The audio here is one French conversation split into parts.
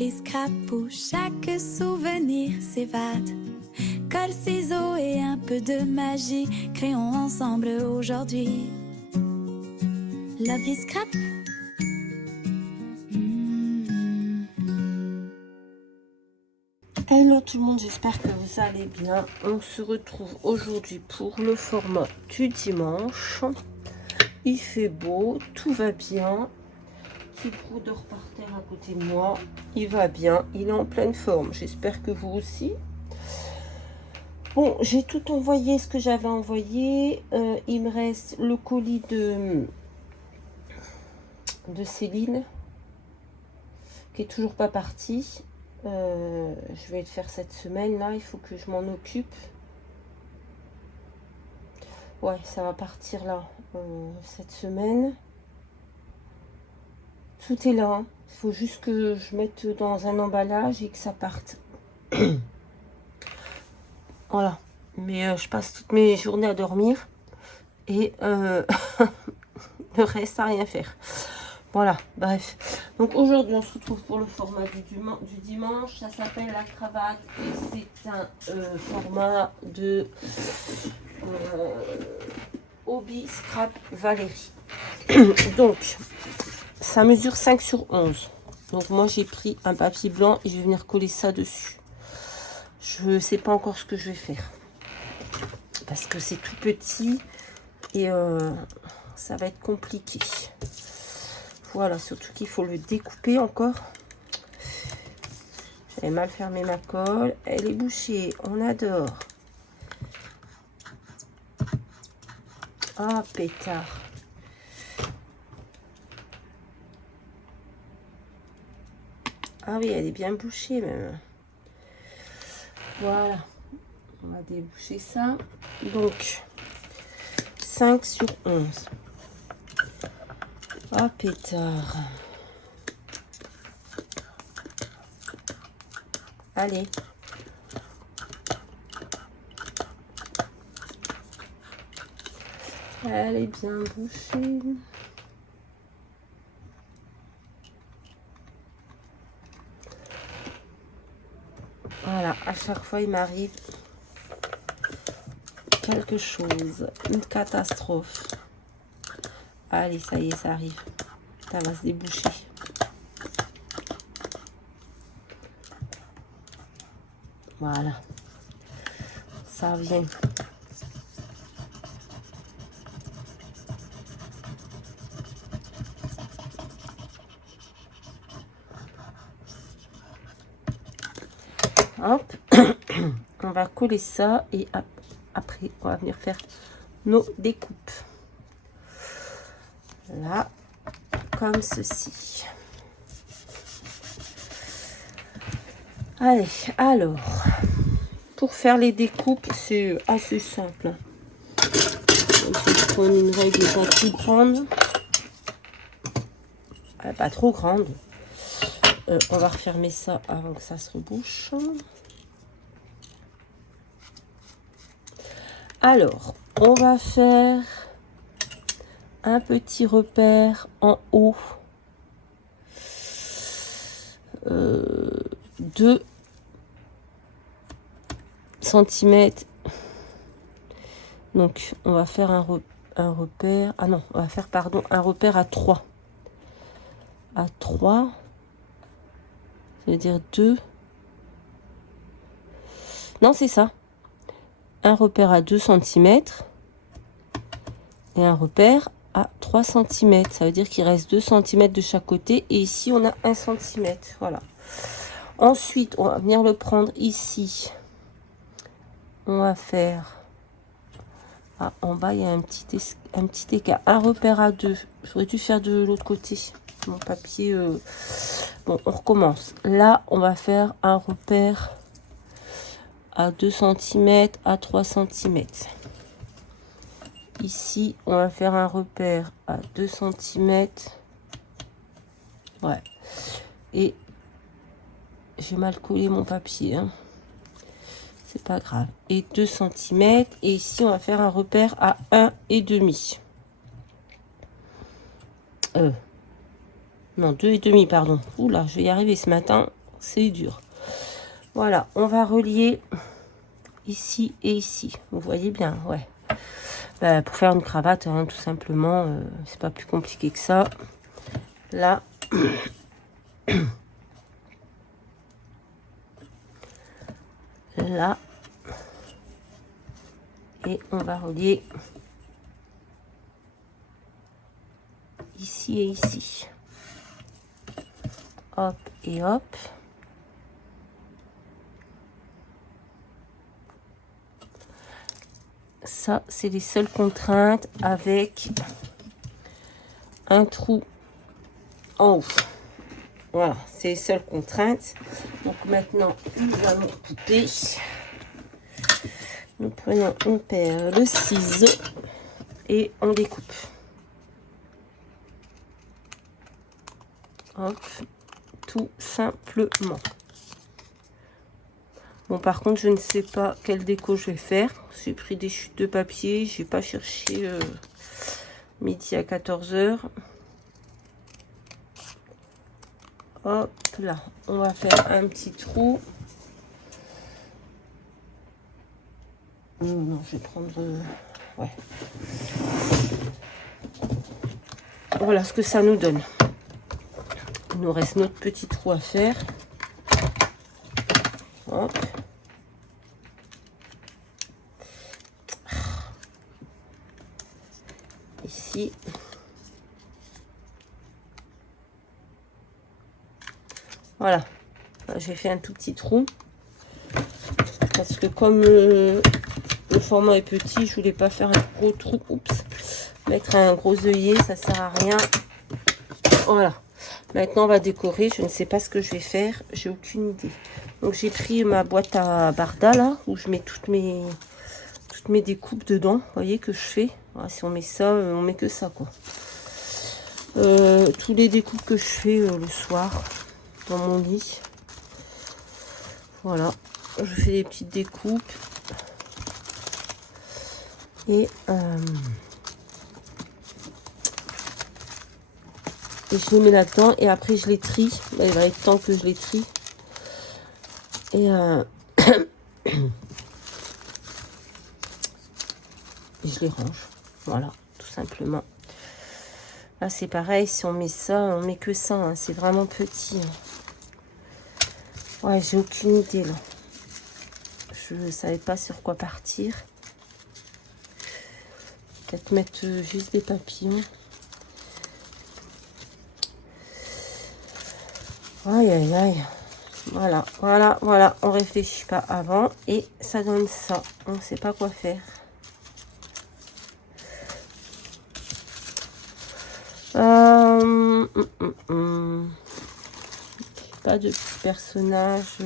l'appli scrap où chaque souvenir s'évade. Colle, ciseaux et un peu de magie, créons ensemble aujourd'hui l'appli scrap. Hello tout le monde, j'espère que vous allez bien. On se retrouve aujourd'hui pour le format du dimanche. Il fait beau, tout va bien. Petit trou dort par terre à côté de moi. Il va bien, il est en pleine forme. J'espère que vous aussi. Bon, j'ai tout envoyé ce que j'avais envoyé. Il me reste le colis de Céline qui est toujours pas parti. Je vais le faire cette semaine là, il faut que je m'en occupe. Ouais, ça va partir là cette semaine. Tout est là, hein. Il faut juste que je mette dans un emballage et que ça parte. Voilà, mais je passe toutes mes journées à dormir et le reste à rien faire. Voilà, bref. Donc aujourd'hui, on se retrouve pour le format du dimanche. Ça s'appelle la cravate et c'est un format de Hobby Scrap Valérie. Donc, ça mesure 5 sur 11. Donc moi, j'ai pris un papier blanc et je vais venir coller ça dessus. Je ne sais pas encore ce que je vais faire. Parce que c'est tout petit et ça va être compliqué. Voilà, surtout qu'il faut le découper encore. J'avais mal fermé ma colle. Elle est bouchée, on adore. Ah, pétard. Ah oui, elle est bien bouchée même. Voilà. On va déboucher ça. Donc, 5 sur 11. Ah, pétard. Allez. Elle est bien bouchée. Voilà, à chaque fois, il m'arrive quelque chose. Une catastrophe. Allez, ça y est, ça arrive. Ça va se déboucher. Voilà. Ça vient. Hop. On va coller ça et après, on va venir faire nos découpes. Là, comme ceci. Allez, alors, pour faire les découpes, c'est assez simple. Donc, je vais prendre une règle pas trop grande. Pas trop grande. On va refermer ça avant que ça se rebouche. Alors, on va faire un petit repère en haut. 2 cm. Donc, on va faire un repère. Ah non, on va faire, pardon, un repère à 3. À 3. Ça veut dire 2. Non, c'est ça. Un repère à 2 cm. Et un repère à 3 cm. Ça veut dire qu'il reste 2 cm de chaque côté. Et ici, on a 1 cm. Voilà. Ensuite, on va venir le prendre ici. On va faire... Ah, en bas, il y a un petit écart. Un repère à 2. J'aurais dû faire de l'autre côté. Mon papier... Bon, on recommence. Là, on va faire un repère à 2 cm, à 3 cm. Ici, on va faire un repère à 2 cm. Ouais. Et j'ai mal collé mon papier. Hein. C'est pas grave. Et 2 cm. Et ici, on va faire un repère à 1,5. Non, 2,5, pardon. Oula, je vais y arriver ce matin. c'est dur. Voilà, on va relier ici et ici. Vous voyez bien, ouais. Bah, pour faire une cravate, hein, tout simplement, c'est pas plus compliqué que ça. Là, là, et on va relier ici et ici. Hop et hop. Ça, c'est les seules contraintes avec un trou en haut. Voilà, c'est les seules contraintes. Donc maintenant, nous allons couper. Nous prenons une paire de ciseaux et on découpe. Hop, tout simplement. Bon, par contre, je ne sais pas quelle déco je vais faire. J'ai pris des chutes de papier. J'ai pas cherché midi à 14 h. Hop là, on va faire un petit trou. Non, je vais prendre... ouais. Voilà ce que ça nous donne. Il nous reste notre petit trou à faire. Hop. Ici. Voilà. J'ai fait un tout petit trou. Parce que comme le format est petit, je voulais pas faire un gros trou. Oups. Mettre un gros œillet, ça sert à rien. Voilà. Maintenant, on va décorer. Je ne sais pas ce que je vais faire. J'ai aucune idée. Donc, j'ai pris ma boîte à barda, là, où je mets toutes mes découpes dedans. Vous voyez que je fais. Voilà, si on met ça, on met que ça, quoi. Tous les découpes que je fais le soir dans mon lit. Voilà. Je fais des petites découpes. Et je les mets là-dedans et après je les trie. Là, il va être temps que je les trie. Et, et je les range. Voilà, tout simplement. Là, c'est pareil. Si on met ça, on met que ça. Hein, c'est vraiment petit. Hein. Ouais, j'ai aucune idée là. Je ne savais pas sur quoi partir. Peut-être mettre juste des papillons. Aïe, aïe, aïe. Voilà, voilà, voilà. On réfléchit pas avant. Et ça donne ça. On ne sait pas quoi faire. Pas de personnage.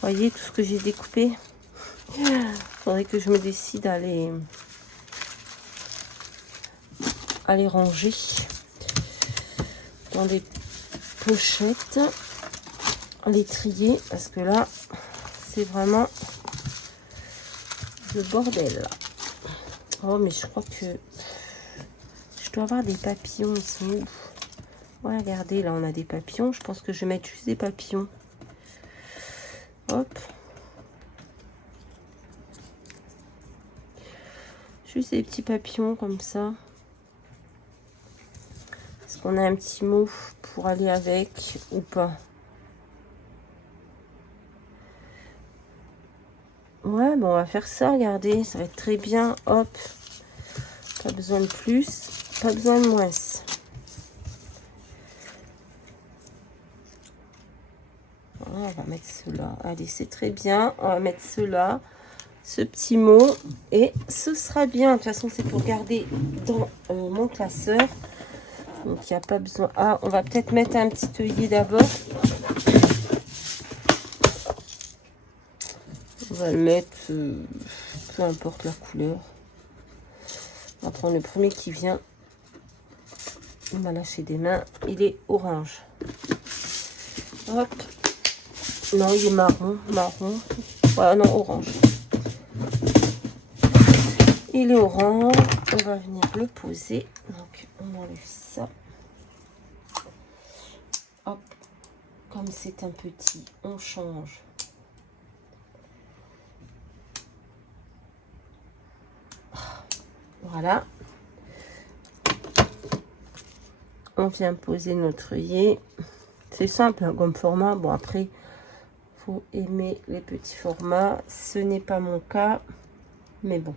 Voyez tout ce que j'ai découpé. Faudrait que je me décide à les ranger dans des pochettes, à les trier parce que là c'est vraiment le bordel. Oh, mais je crois que je dois avoir des papillons. Ils sont où? Ouais, regardez, là on a des papillons. Je pense que je vais mettre juste des papillons. Hop. Juste des petits papillons comme ça. Est-ce qu'on a un petit mot pour aller avec ou pas? Ouais, bon, on va faire ça, regardez, ça va être très bien. Hop. Pas besoin de plus, pas besoin de moins. Voilà, on va mettre cela. Allez, c'est très bien. On va mettre cela, ce petit mot, et ce sera bien. De toute façon, c'est pour garder dans mon classeur. Donc, il n'y a pas besoin... Ah, on va peut-être mettre un petit œillet d'abord. On va le mettre, peu importe la couleur. On va prendre le premier qui vient. On va lâcher des mains. Il est orange. Hop. Non, il est marron. Marron. Voilà, non, orange. Il est orange. On va venir le poser. Donc, on enlève ça. comme c'est un petit, on change. Voilà. On vient poser notre œillet. C'est simple hein, comme format. Bon, après, faut aimer les petits formats. Ce n'est pas mon cas. Mais bon.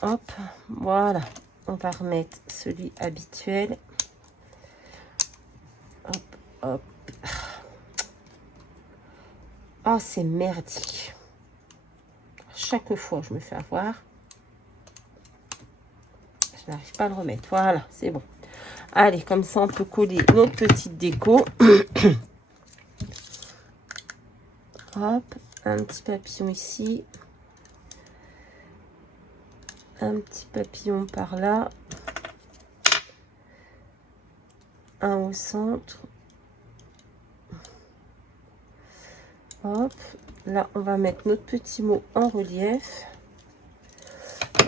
Hop, voilà. On va remettre celui habituel. Hop, hop. Oh, c'est merdique. Chaque fois, je me fais avoir. Je n'arrive pas à le remettre. Voilà, c'est bon. Allez, comme ça, on peut coller notre petite déco. Hop, un petit papillon ici. Un petit papillon par là. Un au centre. Hop, là, on va mettre notre petit mot en relief.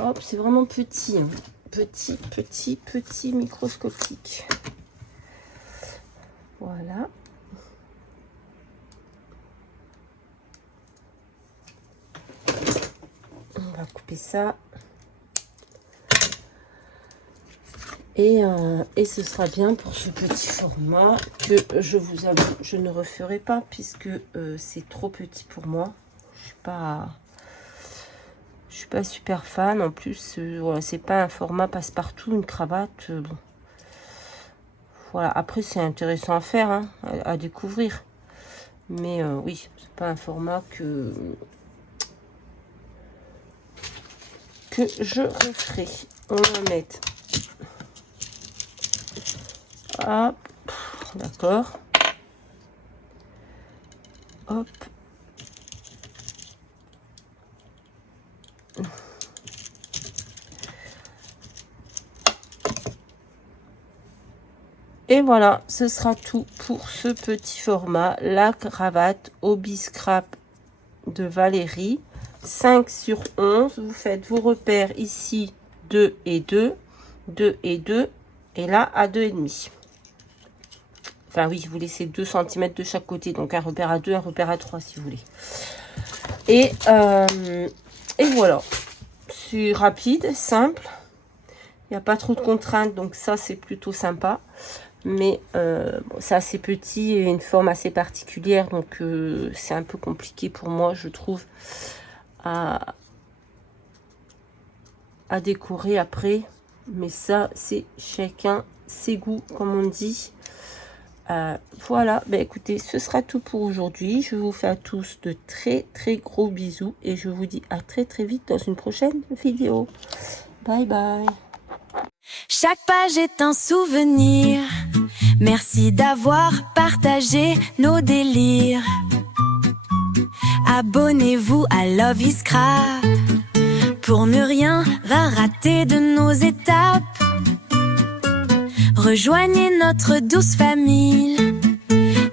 Hop, c'est vraiment petit. Hein. Petit, petit, petit, microscopique. Voilà. On va couper ça. Et ce sera bien pour ce petit format que je vous avoue, je ne referai pas puisque c'est trop petit pour moi. Je suis pas super fan. En plus, voilà, c'est pas un format passe-partout, une cravate. Bon. Voilà. Après, c'est intéressant à faire, hein, à découvrir. Mais oui, c'est pas un format que je referai. On va mettre. Hop, d'accord. Hop. Et voilà, ce sera tout pour ce petit format. La cravate Hobby Scrap de Valérie. 5 sur 11. Vous faites vos repères ici, 2 et 2. 2 et 2. Et là, à 2,5. Enfin oui, vous laissez 2 cm de chaque côté. Donc un repère à 2, un repère à 3 si vous voulez. Et voilà. C'est rapide, simple. Il n'y a pas trop de contraintes. Donc ça, c'est plutôt sympa. Mais bon, c'est assez petit et une forme assez particulière. Donc c'est un peu compliqué pour moi, je trouve, à décorer après. Mais ça, c'est chacun ses goûts, comme on dit. Voilà, ben écoutez, ce sera tout pour aujourd'hui. Je vous fais à tous de très très gros bisous et je vous dis à très très vite dans une prochaine vidéo. Bye bye. Chaque page est un souvenir. Merci d'avoir partagé nos délires. Abonnez-vous à Love is Scrap pour ne rien rater de nos étapes. Rejoignez notre douce famille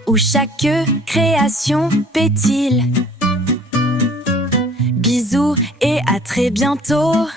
où chaque création pétille. Bisous et à très bientôt.